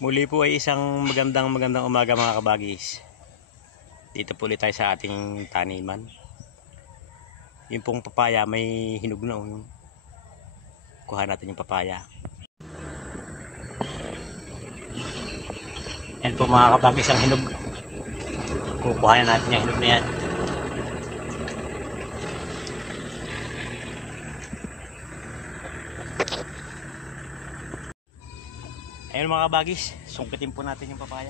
Muli po ay isang magandang umaga mga kabagis. Dito po ulit tayo sa ating taniman. Yung pong papaya may hinog na. Kuha natin yung papaya. Yan po mga kabagis ang hinog. Kukuha na natin yung hinog na yan. Ayun mga kabagis, sungkitin po natin yung papaya.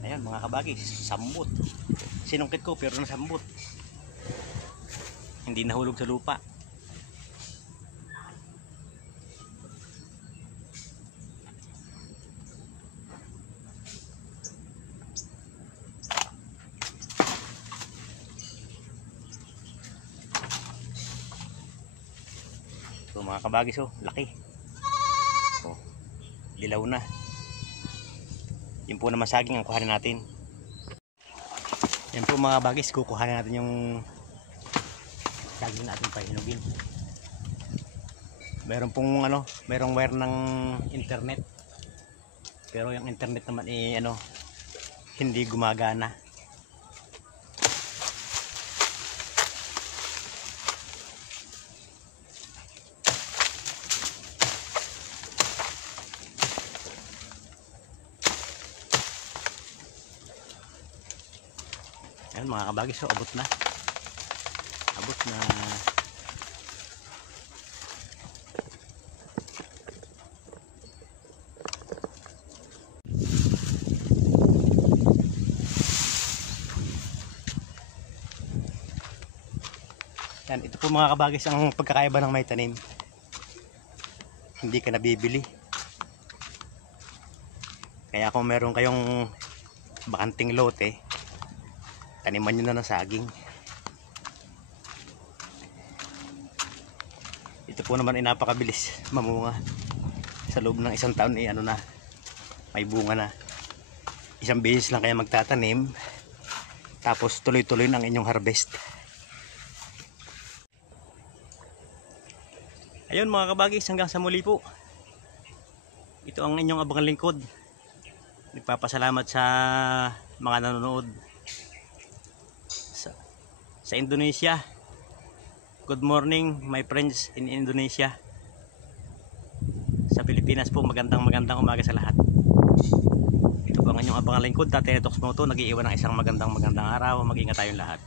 Ayun mga kabagis, sambut. Sinungkit ko pero nasambut. Hindi nahulog sa lupa. So mga kabagis, laki. Dilaw na. Yun po naman saging ang kuhanin natin. Yan po mga kabagis, kukuhanin natin yung saging natin pahinugin. Meron pong merong wire ng internet. Pero yung internet naman hindi gumagana. Ayan mga kabagis, abot na. Abot na. Yan, ito po mga kabagis ang pagkakaiba ng may tanim. Hindi ka nabibili. Kaya kung meron kayong bakanting lote, taniman nyo na ng saging. Ito po naman ay napakabilis mamunga. Sa loob ng isang taon may bunga na. Isang beses lang kaya magtatanim, tapos tuloy-tuloy ang inyong harvest. Ayun mga kabagis, hanggang sa muli po. Ito ang inyong abangang lingkod. Nagpapasalamat sa mga nanonood sa Indonesia. Good morning my friends in Indonesia. Sa Pilipinas po, magandang umaga sa lahat. Ito po ang inyong abangang lingkod, Tatay Tox Moto, nag-iiwan ng isang magandang araw. Mag-ingat tayong lahat.